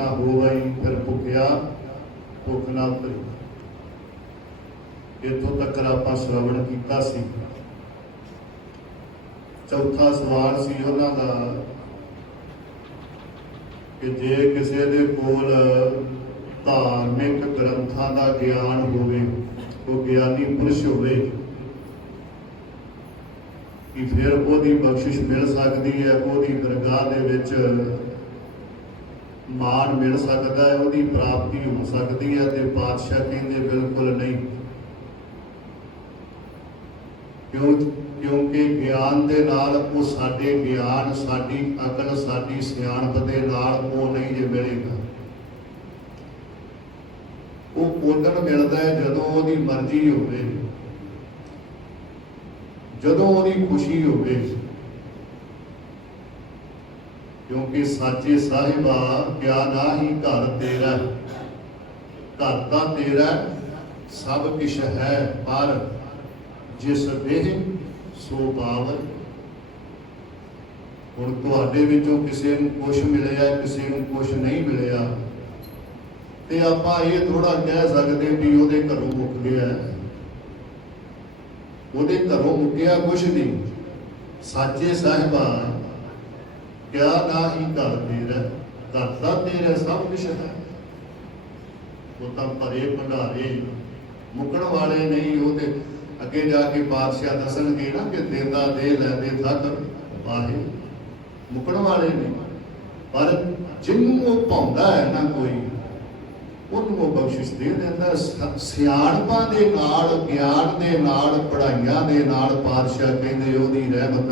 ना होवई फिर भुखिया भुख ना उतरी। इत्थों तक आपां श्रवण कीता सी। चौथा सवाल सी उन्हां दा कि जे किसी दे कोल धार्मिक ग्रंथां दा ज्ञान होवे, वो ज्ञानी पुरुष होवे, कि फिर ओदी बख्शिश मिल सकती है, ओदी दरगाह दे विच मान मिल सकता है, ओदी प्राप्ति हो सकती है। तो पातशाह कहते बिल्कुल नहीं, क्योंकि ज्ञान दे नाल वो साडे ज्ञान, साडी अकल, साडी सियाणप दे नाल वो नहीं जे मिलेगा। वो उदन मिलता है जदों ओदी मर्जी होवे, जदों ओदी खुशी होवे। क्योंकि साचे साहिबा क्या ना ही घर तेरा, घर तां तेरा सब किश है, पर जिस देह सो पावै। हुण तुहाडे विचों किसी नूं कुछ मिलिया, किसी नूं कुछ नहीं मिलिया, ते आपां ये थोड़ा कह सकदे भी उहदे घरों मुक गया, उहदे घरों मुक्या कुछ नहीं। साचे साहिबा क्या ना ही घर तेरा, घर तां तेरा सब कुछ है। वो तां भरे भंडारे मुकण वाले नहीं। वो अगे जाके पातशाह दसणगे ना कि देंदा दे लैंदे थक पाहे, मुकण वाले नहीं। पर जिन्हों वो पाउंदा है ना कोई, उन्होंने वो बख्शिश दे देंदा। सियाणपां दे नाल, ज्ञान दे नाल, पढ़ाइयां दे नाल पातशाह कहंदे ओहदी रहमत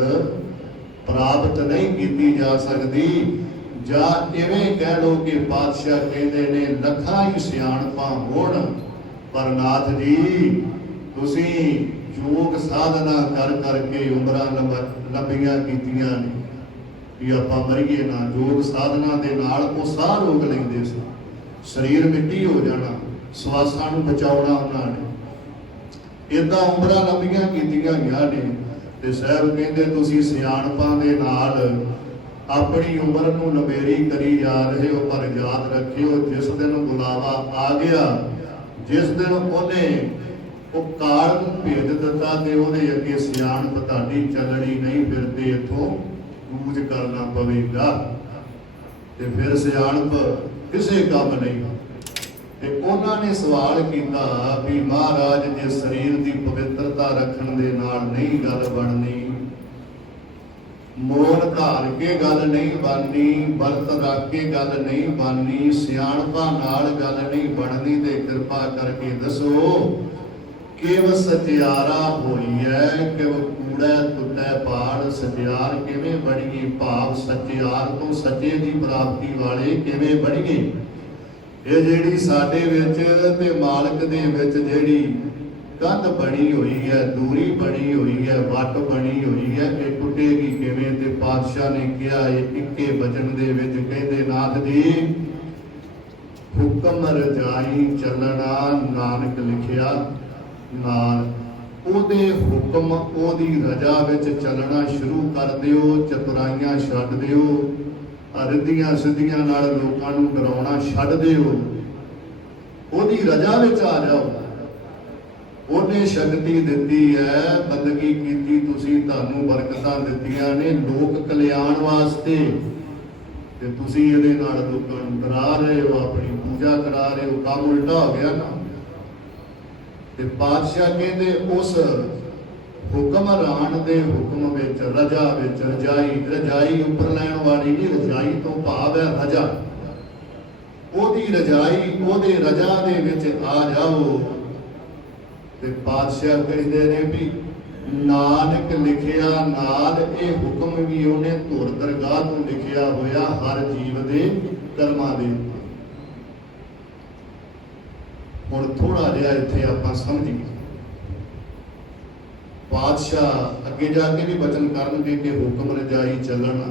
प्राप्त नहीं की जा सकती। जां इवें कह लो कि पातशाह कहंदे ने लखां ही सियाणपां होण, पर नाथ जी तुसी योग साधना कर करके उमरां लंबियां कीतियां ने, कि आपां मरीए ना। योग साधना दे नाल वो साह रोक लैंदे सी, शरीर मिट्टी हो जाना, सवासां नूं बचाउणा उन्हां ने। इदां उमरां लंबियां कीतियां गईयां ने। ते साहब कहंदे तुसी सियाणपां दे नाल अपनी उम्र नूं लंबेरी करी जा रहे हो, पर याद रखियो जिस दिन बुलावा आ गया, जिस दिन उन्हें वो काल नूं भेज दिता, ते उहदे अगे सियाणप तुहाडी चलनी नहीं, फिर ते इत्थों कूच करना पवेगा। ते फिर सियाणप किसे काम नहीं। ते उन्होंने सवाल किया भी महाराज जे शरीर की पवित्रता रखने दे नाल नहीं गल बननी, मौन धार के गल नहीं बननी, वर्त रख के गल नहीं बननी, सियाणपां नाल गल नहीं बननी, ते कृपा करके दसो किव सचियारा होई है, किव कूड़ा टुटै पाड़, सचियार किवें बणीए, भाव सचियार तो सचे की प्राप्ति वाले किवें बणीए। ये जिहड़ी साडे विच ते मालक दे विच जिहड़ी कंध बनी हुई है, दूरी बनी हुई है, वट बनी हुई है, ये टुटेगी किवें। ते पातशाह ने कहा इक्के वचन दे विच कहंदे नाथ जी हुक्म रजाई चलना नानक लिखिया नाल। ओदे हुक्म ओदी रजा विच चलना शुरू कर दिओ, चतुराइयां छड्ड दिओ, रिद्धियां सिद्धियां नाल लोकां नूं डराउणा छड्ड दिओ, ओदी रजा विच आ जाओ। ओने शक्ति दित्ती है, बंदगी कीती तुसीं, तुहानूं बरकतां दित्तियां ने लोक कल्याण वास्ते, ते तुसीं इहदे नाल लोकां नूं डरा रहे हो, अपनी पूजा करा रहे हो, काम उल्टा हो गया ना। ते पातशाह कहंदे उस हुक्मरान दे हुक्म विच, रजा विच, रजाई, रजाई उपर लैण वाली नहीं, रजाई तो भाव है रजा। ओदी रजाई, ओदे रजा दे विच आ जाओ। ते पातशाह कहंदे ने भी नानक लिखिया नाल, ये हुक्म भी उन्हें धुर दरगाह तो लिखिया होया हर जीव दे कर्मां दे। हुण थोड़ा जिहा इत्थे आपां समझीए, पातशाह अगे जाके भी वचन करनगे कि हुक्म रजाई चलना,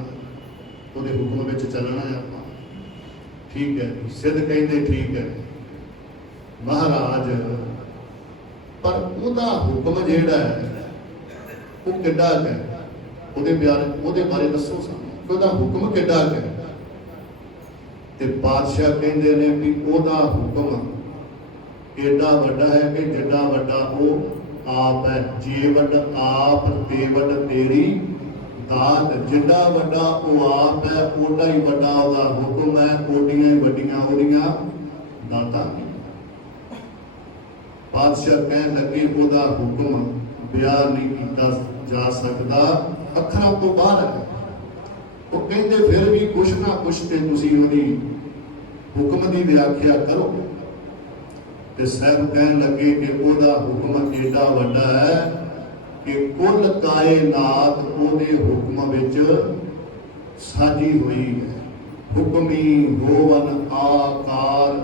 उहदे हुक्म विच चलना है आपां। ठीक है, सिद्ध कहंदे ठीक है महाराज, पर उहदा हुक्म जिहड़ा है वो किड्डा है, उहदे बारे दसो सानूं, उहदा हुक्म किड्डा है। ਤੇ ਪਾਤਸ਼ਾਹ ਕਹਿੰਦੇ ਨੇ ਵੀ ਉਹਦਾ ਹੁਕਮ ਏਡਾ ਵੱਡਾ ਹੈ ਕਿ ਜਿੱਡਾ ਵੱਡਾ ਉਹ ਆਪ ਹੈ। ਜੇ ਵੱਡ ਆਪ ਤੇ ਵੱਡ ਤੇਰੀ ਦਾਤ, ਜਿੱਡਾ ਵੱਡਾ ਉਹ ਆਪ ਹੈ ਓਡਾ ਹੀ ਵੱਡਾ ਉਹਦਾ ਹੁਕਮ ਹੈ, ਓਡੀਆਂ ਹੀ ਵੱਡੀਆਂ ਉਹਦੀਆਂ ਦਾਤਾਂ। ਪਾਤਸ਼ਾਹ ਕਹਿਣ ਲੱਗੇ ਉਹਦਾ ਹੁਕਮ ਬਿਆਨ ਨਹੀਂ ਕੀਤਾ ਜਾ ਸਕਦਾ, ਅੱਖਰਾਂ ਤੋਂ ਬਾਹਰ ਹੈ। ਉਹ ਕਹਿੰਦੇ ਫਿਰ ਵੀ ਕੁਛ ਨਾ ਕੁਛ ਤੇ ਤੁਸੀਂ ਉਹਦੀ ਹੁਕਮ ਦੀ ਵਿਆਖਿਆ ਕਰੋ। ਤੇ ਸਾਹਿਬ ਕਹਿਣ ਲੱਗੇ ਕਿ ਉਹਦਾ ਹੁਕਮ ਏਡਾ ਵੱਡਾ ਹੈ ਕਿ ਕੁੱਲ ਕਾਇਨਾਤ ਉਹਦੇ ਹੁਕਮ ਵਿੱਚ ਸਾਜੀ ਹੋਈ ਹੈ। ਹੁਕਮੀ ਹੋਵਨ ਆਕਾਰ,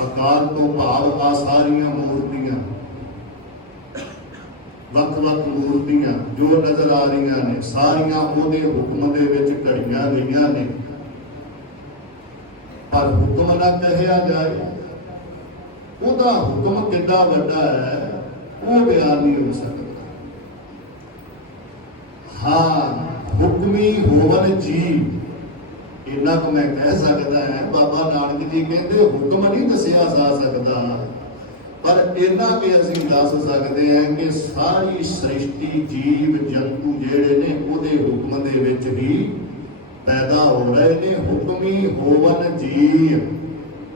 ਆਕਾਰ ਤੋਂ ਭਾਵ ਆ ਸਾਰੀਆਂ ਮੂਰਤੀਆਂ, ਵੱਖ-ਵੱਖ ਮੂਰਤੀਆਂ ਜੋ ਨਜ਼ਰ ਆ ਰਹੀਆਂ ਨੇ ਸਾਰੀਆਂ ਉਹਦੇ ਹੁਕਮ ਦੇ ਵਿੱਚ ਘੜੀਆਂ ਗਈਆਂ ਨੇ। ਪਰ ਹੁਕਮ ਨਾ ਕਹਿਆ ਜਾਏ, ਉਹਦਾ ਹੁਕਮ ਕਿੰਨਾ ਵੱਡਾ ਹੈ ਉਹ ਬਿਆਨ ਨਹੀਂ ਹੋ ਸਕਦਾ। ਹਾਂ, ਹੁਕਮੀ ਹੋਵਨ ਜੀ ਇੰਨਾ ਕੁ ਮੈਂ ਕਹਿ ਸਕਦਾ ਹੈ। ਬਾਬਾ ਨਾਨਕ ਜੀ ਕਹਿੰਦੇ ਹੁਕਮ ਨਹੀਂ ਦੱਸਿਆ ਜਾ ਸਕਦਾ, ਪਰ ਇੰਨਾ ਕਿ ਅਸੀਂ ਦੱਸ ਸਕਦੇ ਹਾਂ ਕਿ ਸਾਰੀ ਸ੍ਰਿਸ਼ਟੀ ਜੀਵ ਜੰਤੂ ਜਿਹੜੇ ਨੇ ਉਹਦੇ ਹੁਕਮ ਦੇ ਵਿੱਚ ਹੀ ਪੈਦਾ ਹੋ ਰਹੇ ਨੇ। ਹੁਕਮੀ ਹੋਵਨ ਜੀ,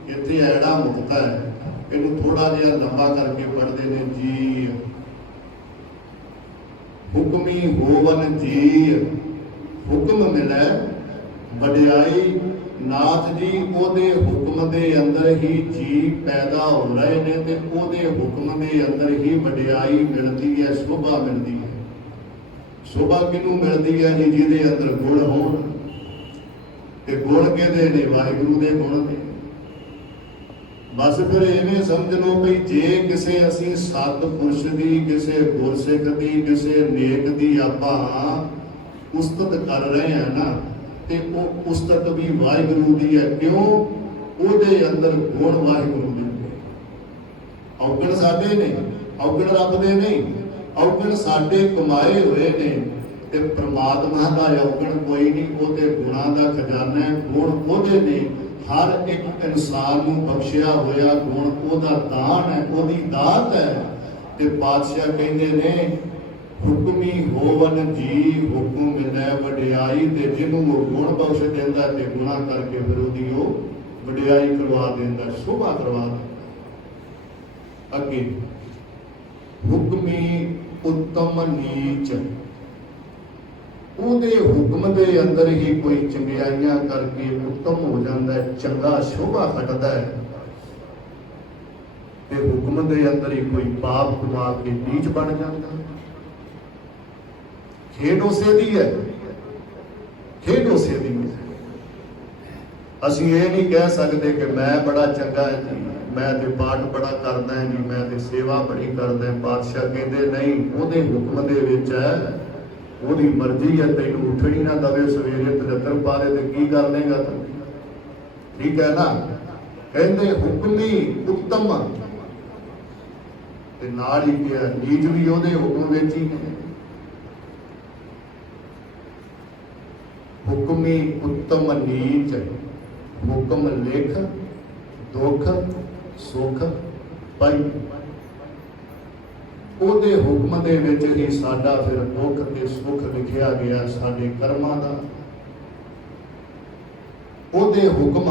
ਇੱਥੇ ਐੜਾ ਮੁਕਤਾ ਹੈ, ਇਹਨੂੰ ਥੋੜਾ ਜਿਹਾ ਲੰਬਾ ਕਰਕੇ ਪੜ੍ਹਦੇ ਨੇ ਜੀ। ਹੁਕਮੀ ਹੋਵਨ ਜੀ, ਹੁਕਮ ਮਿਲੇ ਵਡਿਆਈ ਨਾਥ ਜੀ, ਉਹਦੇ ਹੁਕਮ ਦੇ ਅੰਦਰ ਹੀ ਜੀ ਪੈਦਾ ਹੋ ਰਹੇ ਨੇ ਤੇ ਉਹਦੇ ਹੁਕਮ ਦੇ ਅੰਦਰ ਹੀ ਵਡਿਆਈ ਮਿਲਦੀ ਹੈ, ਸ਼ੋਭਾ ਮਿਲਦੀ ਹੈ। ਸ਼ੋਭਾ ਕਿਹਨੂੰ ਮਿਲਦੀ ਹੈ ਜੀ? ਜਿਹਦੇ ਅੰਦਰ ਗੁਣ ਹੋਣ। ਤੇ ਗੁਣ ਕਿਹਦੇ ਨੇ? ਵਾਹਿਗੁਰੂ ਦੇ ਗੁਣ ਨੇ। ਬਸ ਫਿਰ ਐਵੇਂ ਸਮਝ ਲਓ ਵੀ ਜੇ ਕਿਸੇ ਅਸੀਂ ਸਤਿਪੁਰਸ਼ ਦੀ, ਕਿਸੇ ਗੁਰਸਿੱਖ ਦੀ, ਕਿਸੇ ਨੇਕ ਦੀ ਆਪਾਂ ਉਸਤਤ ਕਰ ਰਹੇ ਹਾਂ ਨਾ, ਤੇ ਉਹ ਉਸਤਤ ਵੀ ਵਾਹਿਗੁਰੂ ਦੀ ਹੈ। ਕਿਉਂ? ਉਹਦੇ ਅੰਦਰ ਗੁਣ ਵਾਹਿਗੁਰੂ ਦੇ ਨੇ। ਔਗਣ ਸਾਡੇ ਨੇ, ਔਗਣ ਰੱਬ ਦੇ ਨਹੀਂ, ਔਗਣ ਸਾਡੇ ਕਮਾਏ ਹੋਏ ਨੇ। ਤੇ ਪ੍ਰਮਾਤਮਾ ਦਾ ਔਗਣ ਕੋਈ ਨਹੀਂ, ਉਹਦੇ ਗੁਣਾਂ ਦਾ ਖਜ਼ਾਨਾ ਹੈ। ਗੁਣ ਉਹਦੇ ਨੇ, ਹਰ ਇੱਕ ਇਨਸਾਨ ਨੂੰ ਬਖਸ਼ਿਆ ਹੋਇਆ ਗੁਣ ਉਹਦਾ ਦਾਨ ਹੈ, ਉਹਦੀ ਦਾਤ ਹੈ। ਤੇ ਪਾਤਸ਼ਾਹ ਕਹਿੰਦੇ ਨੇ ਹੁਕਮੀ ਹੋਵਨ ਜੀ, ਹੁਕਮ ਮਿਲੈ ਵਡਿਆਈ। ਤੇ ਜਿਹਨੂੰ ਉਹ ਗੁਣ ਬਖਸ਼ ਦਿੰਦਾ ਤੇ ਗੁਣਾ ਕਰਕੇ ਫਿਰ ਉਹਦੀ ਉਹ ਵਡਿਆਈ ਕਰਵਾ ਦਿੰਦਾ, ਸ਼ੋਭਾ ਕਰਵਾ ਦਿੰਦਾ। ਅੱਗੇ ਹੁਕਮੀ ਉੱਤਮ ਨੀਚ, ਉਹਦੇ ਹੁਕਮ ਦੇ ਅੰਦਰ ਹੀ ਕੋਈ ਚੰਗਿਆਈਆਂ ਕਰਕੇ ਉੱਤਮ ਹੋ ਜਾਂਦਾ ਹੈ, ਚੰਗਾ ਸ਼ੋਭਾ ਖੱਟਦਾ ਹੈ। ਤੇ ਹੁਕਮ ਦੇ ਅੰਦਰ ਹੀ ਕੋਈ ਪਾਪ ਕਮਾ ਕੇ ਨੀਚ ਬਣ ਜਾਂਦਾ ਹੈ। ਖੇਡ ਉਸੇ ਦੀ ਹੈ, ਖੇਡ ਉਸੇ ਦੀ ਹੈ। ਅਸੀਂ ਇਹ ਨਹੀਂ ਕਹਿ ਸਕਦੇ ਕਿ ਮੈਂ ਬੜਾ ਚੰਗਾ ਹੈ ਜੀ, ਮੈਂ ਤੇ ਪਾਠ ਬੜਾ ਕਰਦਾ ਹਾਂ ਜੀ, ਮੈਂ ਤੇ ਸੇਵਾ ਬੜੀ ਕਰਦਾ। ਪਾਤਸ਼ਾਹ ਕਹਿੰਦੇ ਨਹੀਂ, ਉਹਦੇ ਹੁਕਮ ਦੇ ਵਿੱਚ ਹੈ, ਉਹਦੀ ਮਰਜ਼ੀ ਹੈ। ਤੈਨੂੰ ਉੱਠਣੀ ਨਾ ਦਵੇ ਸਵੇਰੇ 73 ਪਾਰੇ ਤੇ ਕੀ ਕਰ ਲੇਗਾ ਤੂੰ? ਠੀਕ ਹੈ ਨਾ। ਕਹਿੰਦੇ ਹੁਕਮੀ ਉੱਤਮ, ਤੇ ਨਾਲ ਹੀ ਕਿਹਾ ਨੀਚ ਵੀ ਉਹਦੇ ਹੁਕਮ ਵਿੱਚ ਹੀ ਨੇ। ਹੁਕਮੀ ਉੱਤਮ ਨੀਚ, ਹੁਕਮ ਲਿਖ ਦੁੱਖ ਸੁਖ ਪਾਈ। ਉਹਦੇ ਹੁਕਮ ਦੇ ਵਿੱਚ ਹੀ ਸਾਡਾ ਫਿਰ ਦੁੱਖ ਤੇ ਸੁੱਖ ਲਿਖਿਆ ਗਿਆ, ਸਾਡੇ ਕਰਮਾਂ ਦਾ। ਉਹਦੇ ਹੁਕਮ,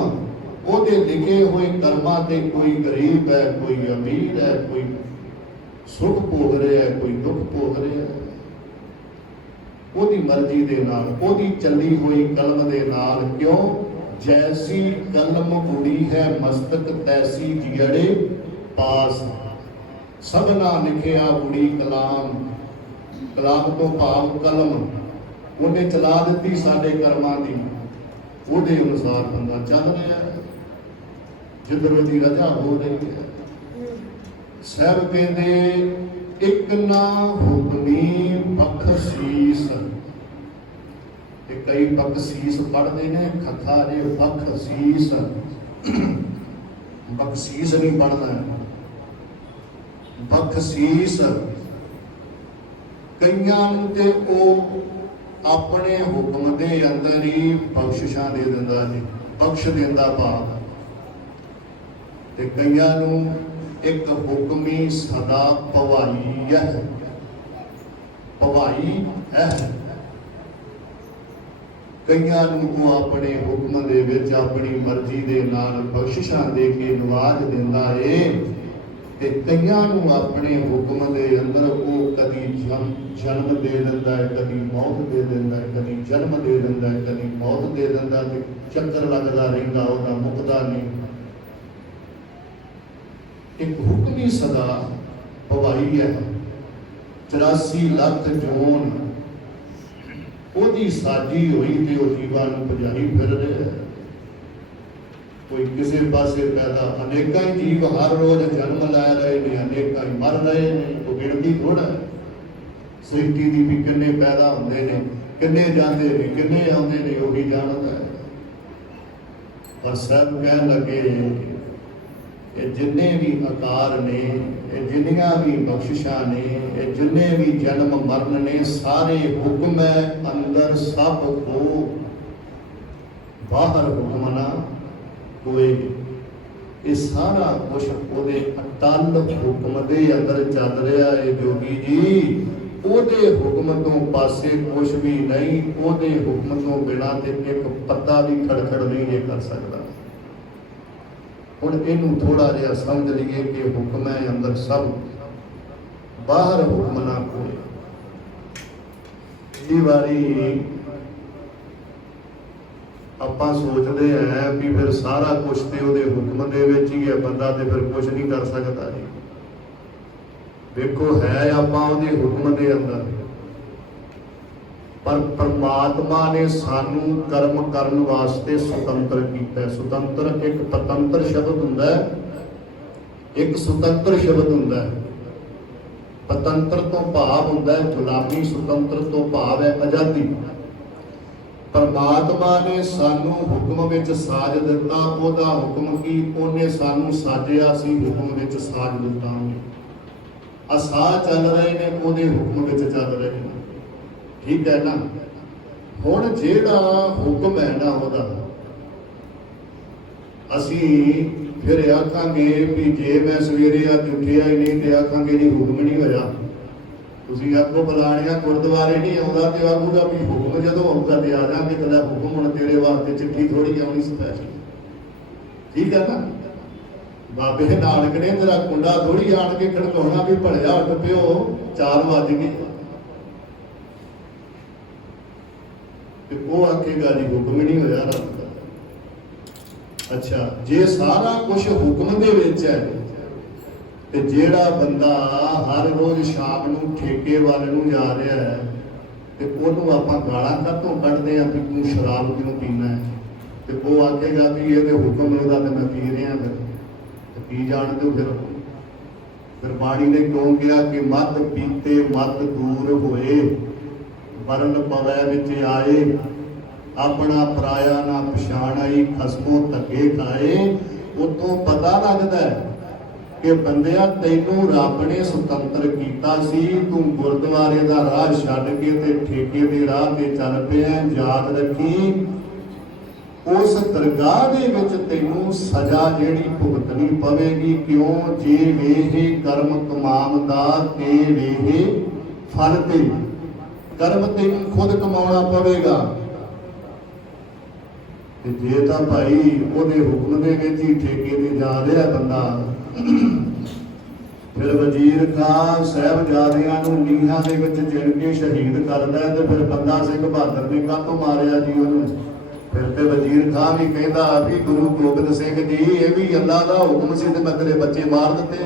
ਉਹਦੇ ਲਿਖੇ ਹੋਏ ਕਰਮਾਂ ਤੇ ਕੋਈ ਗਰੀਬ ਹੈ, ਕੋਈ ਅਮੀਰ ਹੈ, ਕੋਈ ਸੁੱਖ ਭੋਗ ਰਿਹਾ, ਕੋਈ ਦੁੱਖ ਭੋਗ ਰਿਹਾ। ਉਹਦੀ ਮਰਜ਼ੀ ਦੇ ਨਾਲ, ਉਹਦੀ ਚੱਲੀ ਹੋਈ ਕਲਮ ਦੇ ਨਾਲ। ਕਿਉਂ? ਜੈਸੀ ਕਲਮ ਉੜੀ ਹੈ ਮਸਤਕ, ਤੈਸੀ ਜਿੜੇ ਪਾਸ। ਸਭਨਾ ਲਿਖਿਆ ਉੜੀ ਕਲਾਮ, ਕਲਾਮ ਤੋਂ ਭਾਵ ਕਲਮ। ਉਹਨੇ ਚਲਾ ਦਿੱਤੀ ਸਾਡੇ ਕਰਮਾਂ ਦੀ, ਉਹਦੇ ਅਨੁਸਾਰ ਬੰਦਾ ਚੱਲ ਰਿਹਾ, ਜਿੱਧਰ ਉਹਦੀ ਰਜਾ ਹੋ ਰਹੀ ਹੈ। ਸਾਹਿਬ ਕਹਿੰਦੇ ਇੱਕ ਨਾ ਹੁਕਮੀ ਬਖਸ਼ੀਸ। ਤੇ ਕਈ ਬਖਸ਼ੀਸ ਪੜ੍ਹਦੇ ਨੇ, ਖੱਖਾ ਨੇ ਬਖਸ਼ੀਸ, ਬਖਸ਼ੀਸ ਨਹੀਂ ਪੜ੍ਹਦਾ, ਬਖਸ਼ੀਸ। ਕਈਆਂ ਨੂੰ ਤੇ ਉਹ ਆਪਣੇ ਹੁਕਮ ਦੇ ਅੰਦਰ ਹੀ ਬਖਸ਼ਿਸ਼ਾਂ ਦੇ ਦਿੰਦਾ ਜੀ, ਬਖਸ਼ ਦਿੰਦਾ ਭਾਵ। ਤੇ ਕਈਆਂ ਨੂੰ ਇੱਕ ਹੁਕਮੀ ਸਦਾ ਭਵਾਈ ਹੈ, ਭਵਾਈ ਹੈ। ਕਈਆਂ ਨੂੰ ਉਹ ਆਪਣੇ ਹੁਕਮ ਦੇ ਵਿੱਚ ਆਪਣੀ ਮਰਜ਼ੀ ਦੇ ਨਾਲ ਬਖਸ਼ਿਸ਼ਾਂ ਦੇ ਕੇ ਨਵਾਜ ਦਿੰਦਾ ਏ, ਤੇ ਕਈਆਂ ਨੂੰ ਆਪਣੇ ਹੁਕਮ ਦੇ ਅੰਦਰ ਉਹ ਕਦੀ ਜਨਮ ਦੇ ਦਿੰਦਾ ਹੈ, ਕਦੀ ਮੌਤ ਦੇ ਦਿੰਦਾ ਹੈ, ਕਦੀ ਜਨਮ ਦੇ ਦਿੰਦਾ ਹੈ, ਕਦੀ ਮੌਤ ਦੇ ਦਿੰਦਾ, ਤੇ ਚੱਕਰ ਲੱਗਦਾ ਰਹਿੰਦਾ, ਉਹਦਾ ਮੁੱਕਦਾ ਨਹੀਂ। ਇੱਕ ਹੁਕਮੀ ਸਦਾ ਭਵਾਈ ਹੈ, 84 ਲੱਖ ਜੂਨ ਉਹਦੀ ਸਾਜੀ ਹੋਈ ਤੇ ਉਹ ਜੀਵਾਂ ਨੂੰ ਭਜਾਈ ਫਿਰ ਰਿਹਾ। ਕੋਈ ਕਿਸੇ ਪਾਸੇ ਪੈਦਾ, ਅਨੇਕਾਂ ਹੀ ਜੀਵ ਹਰ ਰੋਜ਼ ਜਨਮ ਲੈ ਰਹੇ ਨੇ, ਅਨੇਕਾਂ ਹੀ ਮਰ ਰਹੇ ਨੇ, ਉਹ ਗਿਣਤੀ ਥੋੜਾ ਹੈ। ਸ੍ਰਿਸ਼ਟੀ ਦੀ ਵੀ ਕਿੰਨੇ ਪੈਦਾ ਹੁੰਦੇ ਨੇ, ਕਿੰਨੇ ਜਾਂਦੇ ਨੇ, ਕਿੰਨੇ ਆਉਂਦੇ ਨੇ, ਉਹੀ ਜਾਣਦਾ ਹੈ। ਪਰ ਸਭ ਕਹਿਣ ਲੱਗੇ ਇਹ ਜਿੰਨੇ ਵੀ ਆਕਾਰ ਨੇ, ਇਹ ਜਿੰਨੀਆਂ ਵੀ ਬਖਸ਼ਿਸ਼ਾਂ ਨੇ, ਇਹ ਜਿੰਨੇ ਵੀ ਜਨਮ ਮਰਨ ਨੇ, ਸਾਰੇ ਹੁਕਮ ਹੈ ਅੰਦਰ ਸਭ ਕੋ, ਬਾਹਰ ਹੁਕਮ ਨਾ ਕੋਈ। ਇਹ ਸਾਰਾ ਕੁਛ ਉਹਦੇ ਅਟੱਲ ਹੁਕਮ ਦੇ ਅੰਦਰ ਚੱਲ ਰਿਹਾ ਹੈ ਜੋਗੀ ਜੀ। ਉਹਦੇ ਹੁਕਮ ਤੋਂ ਪਾਸੇ ਕੁਛ ਵੀ ਨਹੀਂ, ਉਹਦੇ ਹੁਕਮ ਤੋਂ ਬਿਨਾਂ ਤੇ ਇੱਕ ਪੱਤਾ ਵੀ ਖੜਖੜ ਨਹੀਂ ਇਹ ਕਰ ਸਕਦਾ। ਹੁਣ ਇਹਨੂੰ ਥੋੜਾ ਜਿਹਾ ਸਮਝ ਲਈਏ ਕਿ ਹੁਕਮ ਹੈ ਅੰਦਰ ਸਭ, ਬਾਹਰ ਹੁਕਮ ਨਾ ਕੋਈ। ਕਈ ਵਾਰੀ ਆਪਾਂ ਸੋਚਦੇ ਹਾਂ ਵੀ ਫਿਰ ਸਾਰਾ ਕੁਛ ਤੇ ਉਹਦੇ ਹੁਕਮ ਦੇ ਵਿੱਚ ਹੀ ਹੈ, ਬੰਦਾ ਤੇ ਫਿਰ ਕੁਛ ਨਹੀਂ ਕਰ ਸਕਦਾ ਜੀ। ਵੇਖੋ ਹੈ ਆਪਾਂ ਉਹਦੇ ਹੁਕਮ ਦੇ ਅੰਦਰ, ਪਰ ਪਰਮਾਤਮਾ ਨੇ ਸਾਨੂੰ ਕਰਮ ਕਰਨ ਵਾਸਤੇ ਸੁਤੰਤਰ ਕੀਤਾ। ਸੁਤੰਤਰ ਇੱਕ ਪਤੰਤਰ ਸ਼ਬਦ ਹੁੰਦਾ ਹੈ, ਇੱਕ ਸੁਤੰਤਰ ਸ਼ਬਦ ਹੁੰਦਾ ਹੈ। ਪਤੰਤਰ ਤੋਂ ਭਾਵ ਹੁੰਦਾ ਹੈ ਗੁਲਾਮੀ, ਸੁਤੰਤਰ ਤੋਂ ਭਾਵ ਹੈ ਆਜ਼ਾਦੀ। ਪਰਮਾਤਮਾ ਨੇ ਸਾਨੂੰ ਹੁਕਮ ਵਿੱਚ ਸਾਜ ਦਿੱਤਾ। ਉਹਦਾ ਹੁਕਮ ਕੀ, ਉਹਨੇ ਸਾਨੂੰ ਸਾਜਿਆ ਸੀ, ਹੁਕਮ ਵਿੱਚ ਸਾਜ ਦਿੱਤਾ। ਆ ਸਾਹ ਚੱਲ ਰਹੇ ਨੇ, ਉਹਦੇ ਹੁਕਮ ਵਿੱਚ ਚੱਲ ਰਹੇ ਨੇ, ਠੀਕ ਹੈ ਨਾ। ਹੁਣ ਜਿਹੜਾ ਹੁਕਮ ਹੈ ਨਾ ਉਹਦਾ, ਅਸੀਂ ਫਿਰ ਆਖਾਂਗੇ ਵੀ ਜੇ ਮੈਂ ਸਵੇਰੇ ਅੱਜ ਉੱਠਿਆ ਹੀ ਨਹੀਂ ਤੇ ਆਖਾਂਗੇ ਜੀ ਹੁਕਮ ਨਹੀਂ ਹੋਇਆ। ਤੁਸੀਂ ਆਖੋ ਫਲਾਣਿਆਂ ਗੁਰਦੁਆਰੇ ਨਹੀਂ ਆਉਂਦਾ ਤੇ ਆਖੂਗਾ ਵੀ ਹੁਕਮ ਜਦੋਂ ਆਊਗਾ ਤੇ ਆ ਜਾਵਾਂਗੇ। ਕਦਾ ਹੁਕਮ ਹੁਣ ਤੇਰੇ ਵਾਸਤੇ ਚਿੱਠੀ ਥੋੜੀ ਆਉਣੀ ਸਪੈਸ਼ਲ, ਠੀਕ ਹੈ ਨਾ। ਬਾਬੇ ਨਾਨਕ ਨੇ ਤੇਰਾ ਕੁੰਡਾ ਥੋੜੀ ਆਣ ਕੇ ਖੜਕਾਉਣਾ ਵੀ ਭਲਿਆ ਉੱਠ ਪਿਓ 4 ਵੱਜ ਗਏ, ਤੇ ਉਹ ਆਖੇਗਾ ਜੀ ਹੁਕਮ ਨਹੀਂ ਹੋਇਆ ਰੱਬ ਦਾ। ਅੱਛਾ, ਜੇ ਸਾਰਾ ਕੁਝ ਹੁਕਮ ਦੇ ਵਿੱਚ ਹੈ ਤੇ ਜਿਹੜਾ ਬੰਦਾ ਹਰ ਰੋਜ਼ ਸ਼ਾਮ ਨੂੰ ਠੇਕੇ ਵੱਲ ਨੂੰ ਜਾ ਰਿਹਾ ਹੈ ਤੇ ਉਹਨੂੰ ਆਪਾਂ ਗਾਲਾਂ ਕਾਹਤੋਂ ਕੱਢਦੇ ਆ ਵੀ ਤੂੰ ਸ਼ਰਾਬ ਕਿਉਂ ਪੀਣਾ ਹੈ, ਤੇ ਉਹ ਆਖੇਗਾ ਵੀ ਇਹਦੇ ਹੁਕਮ ਉਹਦਾ ਤੇ ਮੈਂ ਪੀ ਰਿਹਾ। ਫਿਰ ਕੀ ਜਾਣਦੇ ਹੋ ਫਿਰ ਬਾਣੀ ਨੇ ਕਿਉਂ ਕਿਹਾ ਕਿ ਮਤ ਪੀਤੇ ਮਤ ਦੂਰ ਹੋਏ, ਵਰਨ ਪਵੈ ਵਿੱਚ ਆਏ, ਆਪਣਾ ਪਰਾਇਆ ਨਾ ਪਛਾਣ ਆਈ, ਖਸਮੋਂ ਧੱਕੇ ਖਾਏ। ਉਤੋਂ ਪਤਾ ਲੱਗਦਾ ਹੈ ਕਿ ਬੰਦਿਆ ਤੈਨੂੰ ਰੱਬ ਨੇ ਸੁਤੰਤਰ ਕੀਤਾ ਸੀ, ਤੂੰ ਗੁਰਦੁਆਰੇ ਦਾ ਰਾਹ ਛੱਡ ਕੇ ਤੇ ਠੇਕੇ ਦੇ ਰਾਹ ਤੇ ਚੱਲ ਪਿਆ। ਯਾਦ ਰੱਖੀ ਉਸ ਦਰਗਾਹ ਦੇ ਵਿੱਚ ਤੈਨੂੰ ਸਜ਼ਾ ਜਿਹੜੀ ਭੁਗਤਣੀ ਪਵੇਗੀ। ਕਿਉਂ? ਜੇ ਵੇਹੇ ਕਰਮ ਕਮਾਮ ਦਾ ਤੇ ਵੇਹੇ ਫਲ ਤੇ, ਕਰਮ ਤੈਨੂੰ ਖੁਦ ਕਮਾਉਣਾ ਪਵੇਗਾ। ਤੇ ਜੇ ਤਾਂ ਭਾਈ ਉਹਦੇ ਹੁਕਮ ਦੇ ਵਿੱਚ ਹੀ ਠੇਕੇ ਤੇ ਜਾ ਰਿਹਾ ਬੰਦਾ, ਫਿਰ ਵਜ਼ੀਰ ਖਾਨ ਸਾਹਿਬਜ਼ਾਦਿਆਂ ਨੂੰ ਨੀਹਾਂ ਦੇ ਵਿੱਚ ਜਿਣ ਕੇ ਸ਼ਹੀਦ ਕਰਦਾ, ਤੇ ਫਿਰ ਬੰਦਾ ਸਿੰਘ ਬਹਾਦਰ ਨੇ ਕਾਹਤੋਂ ਮਾਰਿਆ ਜੀ ਉਹਨੂੰ? ਫਿਰ ਤੇ ਵਜ਼ੀਰ ਖਾਨ ਵੀ ਕਹਿੰਦਾ ਵੀ ਗੁਰੂ ਗੋਬਿੰਦ ਸਿੰਘ ਜੀ ਇਹ ਵੀ ਅੱਲਾ ਦਾ ਹੁਕਮ ਸੀ ਤੇ ਮੈਂ ਤੇਰੇ ਬੱਚੇ ਮਾਰ ਦਿੱਤੇ।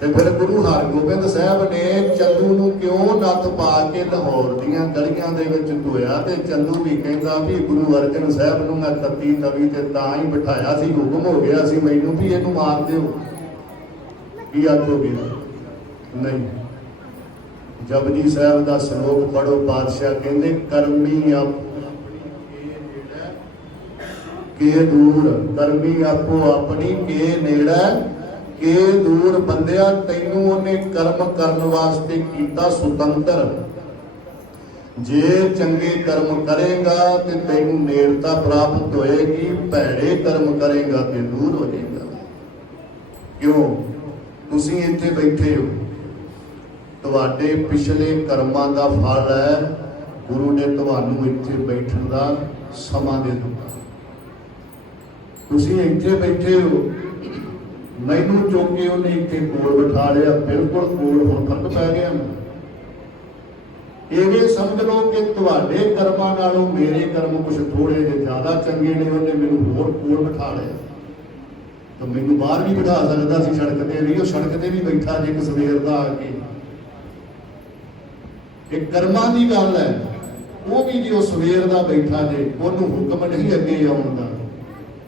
ਤੇ ਫਿਰ ਗੁਰੂ ਹਰਗੋਬਿੰਦ ਸਾਹਿਬ ਨੇ ਚੰਦੂ ਨੂੰ ਕਿਉਂ ਨੱਥ ਪਾ ਕੇ ਲਾਹੌਰ ਦੀਆਂ ਗਲੀਆਂ ਦੇ ਵਿੱਚ ਧੋਇਆ? ਤੇ ਚੰਦੂ ਵੀ ਕਹਿੰਦਾ ਵੀ ਗੁਰੂ ਅਰਜਨ ਸਾਹਿਬ ਨੂੰ ਮੈਂ ਤੱਤੀ ਤਵੀ ਤੇ ਤਾਂ ਹੀ ਬਿਠਾਇਆ ਸੀ, ਹੁਕਮ ਹੋ ਗਿਆ ਸੀ ਮੈਨੂੰ ਵੀ ਇਹਨੂੰ ਮਾਰ ਦਿਓ। ਕੀ ਆਖੋਗੇ? ਨਹੀਂ। ਜਪਜੀ ਸਾਹਿਬ ਦਾ ਸ਼ਲੋਕ ਪੜੋ। ਪਾਤਸ਼ਾਹ ਕਹਿੰਦੇ ਕਰਮੀ ਆਪੋ ਕੇ ਦੂਰ, ਕਰਮੀ ਆਪੋ ਆਪਣੀ ਕੇ ਨੇੜੇ ਕੇ ਦੂਰ। ਬੰਦਿਆ ਤੈਨੂੰ ਉਹਨੇ ਕਰਮ ਕਰਨ ਵਾਸਤੇ ਕੀਤਾ ਸੁਤੰਤਰ, जे चंगे कर्म करेगा तो तेनू नेड़ता प्राप्त होएगी, भैड़े कर्म करेगा तो दूर हो जाएगा। क्यों? तुसीं इत्थे बैठे हो, तुहाडे पिछले कर्मां दा फल है गुरु ने तुहानू इत्थे बैठण दा समा दे दिता। तुसीं इत्थे बैठे हो, मैनू चुक के उन्हें इत्थे कोल बिठा लिया, बिल्कुल कोल, हुण फर्क पै गया। ये समझ लो कि तुहाडे कर्मां नालों मेरे कर्म कुछ थोड़े जे ज्यादा चंगे ने, उन्हें मैनू होर कोल बिठा लिया। तो मैनू बाहर भी बिठा सकता सी, सड़क ते भी, सड़क ते भी बैठा जे सवेर दा आके। एक कर्मां दी गल है, वो भी जो सवेर दा बैठा जे, उन्होंने हुक्म नहीं अगे आउण दा,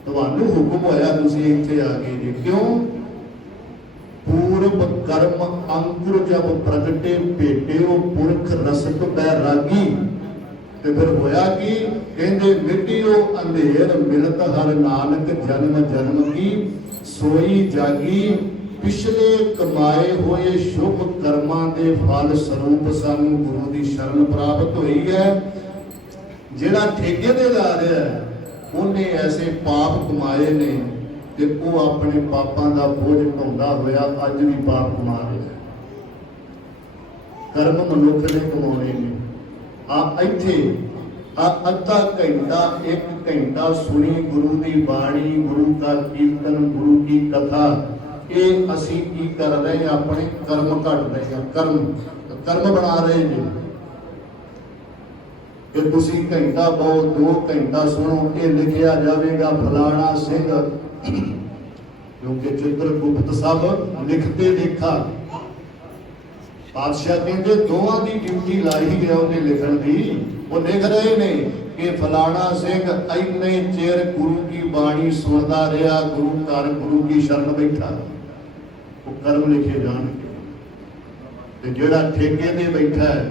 तुहानू हुक्म होया तुसीं इत्थे आ गए जी। क्यों? पूर्व कर्म अंकुर जब प्रगटे भेटे वो पुरख रसक बैरागी। ते फिर होया कि कहंदे मिटियो अंधेर मिलत हर नानक जन्म जन्म की सोई जागी। पिछले कमाए हुए शुभ कर्मां दे फल स्वरूप सानू गुरु की शरण प्राप्त हुई है। जिहड़ा ठेकेदार है उन्हें ऐसे पाप कमाए ने कि वो अपने पापां का बोझ ढोंदा होया अज भी पाप कमा रहा है। कर्म मनुख ने कमाने ने। आ इत्थे अद्धा घंटा एक घंटा सुनी गुरु की बाणी, गुरु का कीर्तन, गुरु की कथा, ये असी की कर रहे हैं? अपने कर्म घट रहे हैं, कर्म बना रहे हैं कि तुसी घंटा बहुत 2 घंटा सुनो, ये लिखिया जाएगा फलाना सिंह, क्योंकि चित्रगुप्त सब लिखते देखा। पातशाह कहते दोवां की ड्यूटी लाई गया उन्हें लिखण की। वो लिख रहे ने कि फलाना सिंह इन्ने चेर गुरु की बाणी सुनता रहा, गुरु घर गुरु की शरण बैठा। वो कर्म लिखे जाने। जिहड़ा ठेके ते बैठा है,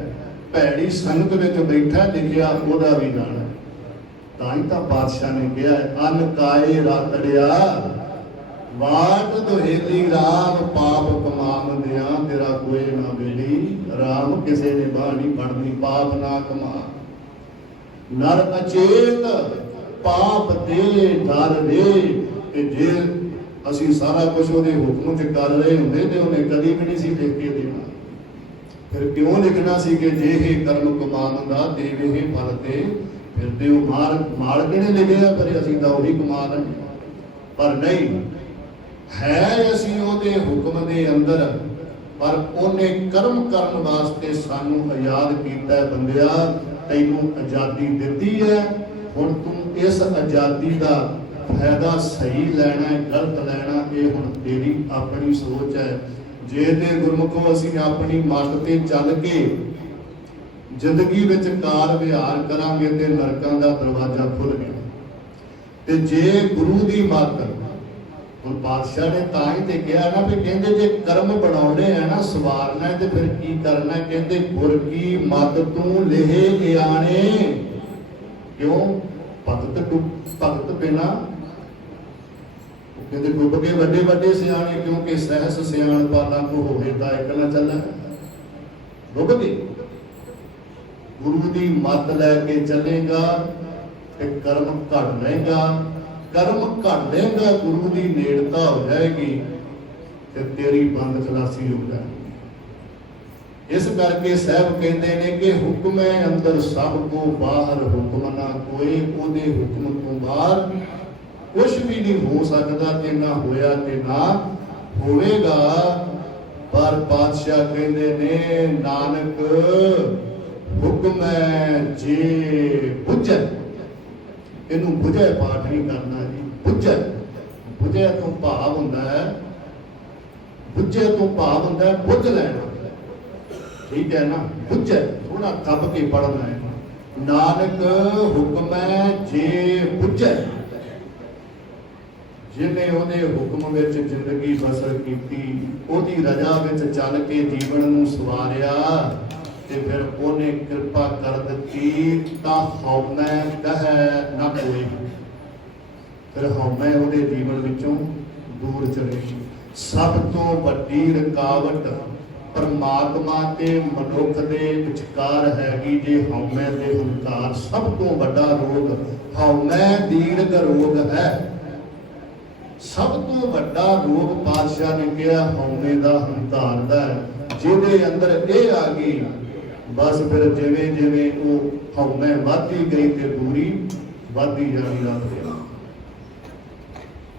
भैड़ी संगत विच बैठा, लिखिया ओहदा भी जाना। तां ही तां पातशाह ने कहा अन काए रातड़िया वाट दुहेली राम पाप कमाम दिया तेरा कोई ना बेली। राम किसे ने बाह नहीं फड़नी, पाप ना कमा। नर अचेत पाप दे डर दे। जे असी सारा कुछ उहदे हुक्म च कर रहे होंदे ते उन्हें कदी भी नहीं सी लिख के देना। फिर क्यों लिखना सी कि जे हे कर्म कमांदा देवे हे फल ते। फिर ते मार के ने लिखिया, पर असी तां उही कमा रहे। पर नहीं है असी उहदे हुक्म दे अंदर, पर उन्हें कर्म करन वास्ते सानू आजाद कीता। बंदिया तैनू आजादी दिती है, हुण तू इस आजादी का फायदा सही लेना है गलत लेना, ये हुण तेरी अपनी सोच है। जे ते गुरमुखों असी अपनी मत ते चल के जिंदगी विच कार विहार करांगे ते नरकां दा दरवाजा खुल गया। ते जे गुरु दी मत, हुण पातशाह ने तां ही ते कहा ना भी कहंदे जे कर्म बनाउणे है ना सवारना है, ते फिर की करना है? कहंदे गुर की मत तू लेहे गियाने। क्यों? भगत बिना कहते डुब के वड्डे वड्डे सियाणे, क्योंकि सहस सियाण पाला को होवे ता एक ना चला। डुब गए। गुरु की मत लैके चलेगा ते कर्म घट रहेगा। कर्म घट रहेगा, गुरु की नेड़ता हो जाएगी ते तेरी बंद खलासी हो जाएगी। इस करके साहब कहते हैं कि हुक्म है अंदर सब को बाहर हुक्म ना कोई। ओदे हुक्म तो बाहर कुछ भी नहीं हो सकता, ते ना होया ते ना होवेगा। पर पातशाह कहते ने नानक हुक्म है जे बुझे। इनू बुझे पाठ नहीं करना जी। बुझे बुझे तो भाव होंदा है, बुझे तो भाव होंदा है बुझ लेना। ठीक है ना? बुझे थोड़ा तप के पढ़ना है। नानक हुक्म है जे बुझे। जिन्हें उहदे हुक्म विच जिंदगी बसर कीती, उहदी रजा विच चल के जीवन नूं सवारिया, ते फिर उन्हें कृपा कर दी तां हौमै कह ना कोई। फिर हौमै उहदे जीवन विचों दूर चले। सब तो वड्डी रुकावट परमात्मा ते मनुख दे विचकार हैगी जे हउमੈ ते हंकार। सब तो वड्डा रोग हउमੈ दीर्घ रोग है। सब तो वड्डा रोग पातशाह ने कहा हउमੈ दा हंकार दा है। जिहदे अंदर ये आ गई बस फिर जिवें जिवें वो हउमੈ वधदी गई ते दूरी वधदी जानी रब दे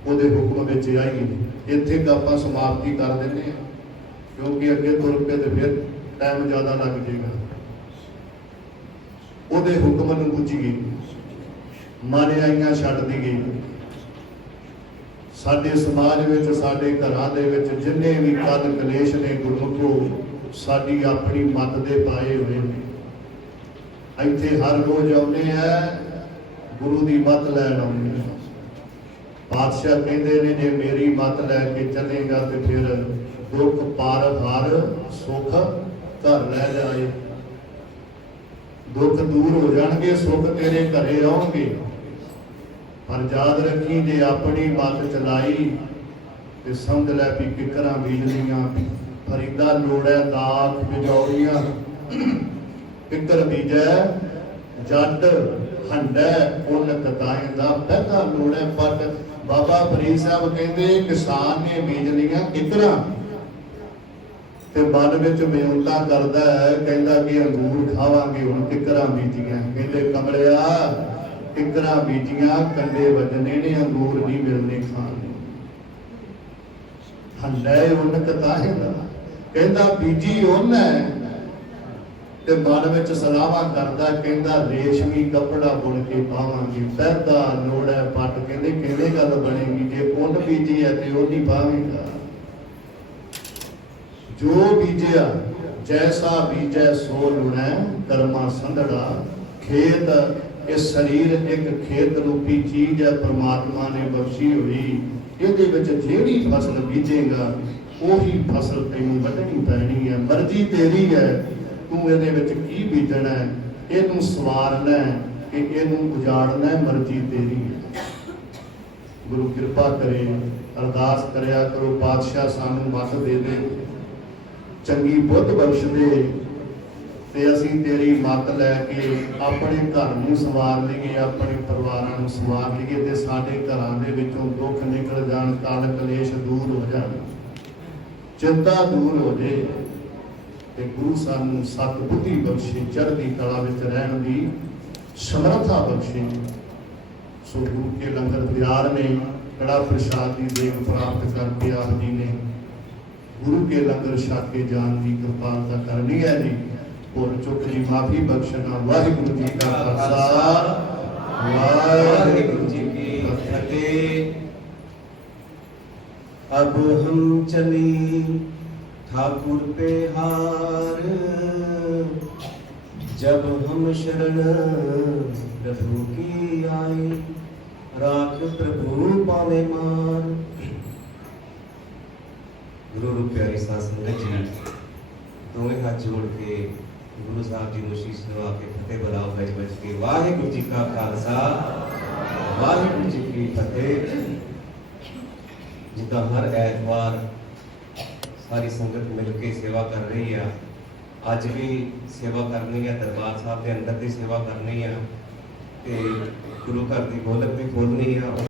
ਉਹਦੇ ਹੁਕਮ ਵਿੱਚ ਆਈ। ਇੱਥੇ ਕ ਆਪਾਂ ਸਮਾਪਤੀ ਕਰ ਦਿੰਦੇ ਹਾਂ ਕਿਉਂਕਿ ਅੱਗੇ ਤੁਰ ਪਏ ਤੇ ਫਿਰ ਟਾਈਮ ਜ਼ਿਆਦਾ ਲੱਗ ਜਾਏਗਾ। ਉਹਦੇ ਹੁਕਮ ਨੂੰ ਪੁੱਛੀਏ, ਮਾਨਿਆਈਆਂ ਛੱਡ ਦਈਏ। ਸਾਡੇ ਸਮਾਜ ਵਿੱਚ, ਸਾਡੇ ਘਰਾਂ ਦੇ ਵਿੱਚ ਜਿੰਨੇ ਵੀ ਕਦ ਕਲੇਸ਼ ਨੇ ਗੁਰਮੁਖੋ ਸਾਡੀ ਆਪਣੀ ਮੱਤ ਦੇ ਪਾਏ ਹੋਏ ਨੇ। ਇੱਥੇ ਹਰ ਰੋਜ਼ ਆਉਂਦੇ ਆ ਗੁਰੂ ਦੀ ਮੱਤ ਲੈਣ ਆਉਂਦੇ ਆ। ਪਾਤਸ਼ਾਹ ਕਹਿੰਦੇ ਨੇ ਜੇ ਮੇਰੀ ਮੱਤ ਲੈ ਕੇ ਚੱਲੇਗਾ ਤੇ ਫਿਰ ਦੁੱਖ ਪਾਰ ਹਰ ਸੁਖ ਘਰ ਲੈ ਜਾਏ। ਦੁੱਖ ਦੂਰ ਹੋ ਜਾਣਗੇ, ਸੁਖ ਤੇਰੇ ਘਰੇ ਆਉਣਗੇ। ਪਰ ਯਾਦ ਰੱਖੀ ਜੇ ਆਪਣੀ ਮੱਤ ਚਲਾਈ ਤੇ ਸਮਝ ਲੈ ਵੀ ਕਿਕਰਾਂ ਬੀਜਦੀਆਂ। ਫਰੀਦਾ ਲੋੜੈ ਦਾਤ ਬਿਜੌੜੀਆਂ ਕਿਕਰ ਬੀਜੈ ਜੱਟ ਹੰਡੈ ਪੁੰਨ ਕਤਾਏ ਦਾ ਪਹਿਲਾ ਲੋੜੈ ਪੱਟ। बाबा फरीद साहब कहते किसान ने बीज लिया किकरां ते मन विच बेउंता करदा है, कहंदा कि अंगूर खावांगे हुण किकरां बीजियां। कहंदे कमलिया किकरां बीजियां कंडे वजने ने अंगूर नहीं मिलने खाने। हंडै उन कताहे दा कहंदा बीजी उन है ते मन विच सलावा करदा कहंदा रेशमी कपड़ा बुन के पावांगे। पैदा लोड़ है पट कहंदे किवें गल बनेगी जे उन बीजी है ते ओह नहीं पावेगा। जो बीजिया जैसा बीजै सो लुणै कर्मा संधड़ा। खेत ये शरीर एक खेत रूपी चीज है परमात्मा ने बख्शी हुई। इहदे विच जिहड़ी फसल बीजेगा ओही फसल तैनूं वढणी पैनी है। मर्जी तेरी है तू ਇਹਦੇ ਵਿੱਚ ਕੀ ਬੀਜਣਾ ਹੈ, ਇਹਨੂੰ ਸਵਾਰਨਾ ਹੈ ਕਿ ਇਹਨੂੰ ਉਜਾੜਨਾ ਹੈ, ਮਰਜ਼ੀ ਤੇਰੀ ਹੈ। ਗੁਰੂ ਕਿਰਪਾ ਕਰੇ, ਅਰਦਾਸ ਕਰਿਆ ਕਰੋ ਪਾਤਸ਼ਾਹ ਸਾਨੂੰ ਮੱਤ ਦੇ ਦੇ, ਚੰਗੀ ਬੁੱਧ ਬਖਸ਼ ਦੇ ਤੇ ਅਸੀਂ ਤੇਰੀ ਮੱਤ ਲੈ ਕੇ ਆਪਣੇ ਘਰ ਨੂੰ ਸਵਾਰ ਲਈਏ, ਆਪਣੇ ਪਰਿਵਾਰਾਂ ਨੂੰ ਸਵਾਰ ਲਈਏ ਤੇ ਸਾਡੇ ਘਰਾਂ ਦੇ ਵਿੱਚੋਂ ਦੁੱਖ ਨਿਕਲ ਜਾਣ, ਕਲ ਕਲੇਸ਼ ਦੂਰ ਹੋ ਜਾਣ, ਚਿੰਤਾ ਦੂਰ ਹੋ ਜੇ ਤੇ ਗੁਰੂ ਸਾਨੂੰ ਸਤ ਬੁੱਧੀ ਬਖਸ਼ੇ, ਚੜ੍ਹਦੀ ਕਲਾ ਵਿੱਚ ਰਹਿਣ ਦੀ ਸਮਰੱਥਾ ਬਖਸ਼ੇ। ਸੋ ਗੁਰੂ ਕੇ ਲੰਗਰ ਤਿਆਰ ਨੇ, ਕੜਾ ਪ੍ਰਸ਼ਾਦ ਦੀ ਦੇਗ ਪ੍ਰਾਪਤ ਕਰਕੇ ਆਪ ਜੀ ਨੇ ਗੁਰੂ ਕੇ ਲੰਗਰ ਛਕ ਕੇ ਜਾਣ ਦੀ ਕਿਰਪਾਲਤਾ ਕਰਨੀ ਹੈ ਜੀ। ਭੁੱਲ ਚੁੱਕ ਦੀ ਮਾਫੀ ਬਖਸ਼ਣਾ। ਵਾਹਿਗੁਰੂ ਜੀ ਕਾ ਖਾਲਸਾ, ਵਾਹਿਗੁਰੂ ਜੀ ਕੀ ਫਤਿਹ। अब हम चली ठाकुर पे हार, जब हम शरण प्रभु की आए, राख प्रभु पावे मार। गुरु रूप प्यारी साध संगत जी, दोवें हाथ जोड़ के गुरु साहब जी ਨੂੰ ਸ਼ੀਸ਼ ਨਵਾ ਕੇ ਫਤਿਹ ਬੁਲਾਓ ਬੈਠ ਬੈਠ ਕੇ। ਵਾਹਿਗੁਰੂ ਜੀ ਕਾ ਖਾਲਸਾ, ਵਾਹਿਗੁਰੂ ਜੀ ਕੀ ਫਤਿਹ। ਜਿੱਦਾਂ ਹਰ ਐਤਵਾਰ ਸਾਰੀ ਸੰਗਤ ਮਿਲ ਕੇ ਸੇਵਾ ਕਰ ਰਹੀ ਆ, ਅੱਜ ਵੀ ਸੇਵਾ ਕਰਨੀ ਹੈ, ਦਰਬਾਰ ਸਾਹਿਬ ਦੇ ਅੰਦਰ ਦੀ ਸੇਵਾ ਕਰਨੀ ਆ ਤੇ ਗੁਰੂ ਘਰ ਦੀ ਗੋਲਕ ਵੀ ਖੋਲ੍ਹਣੀ ਆ।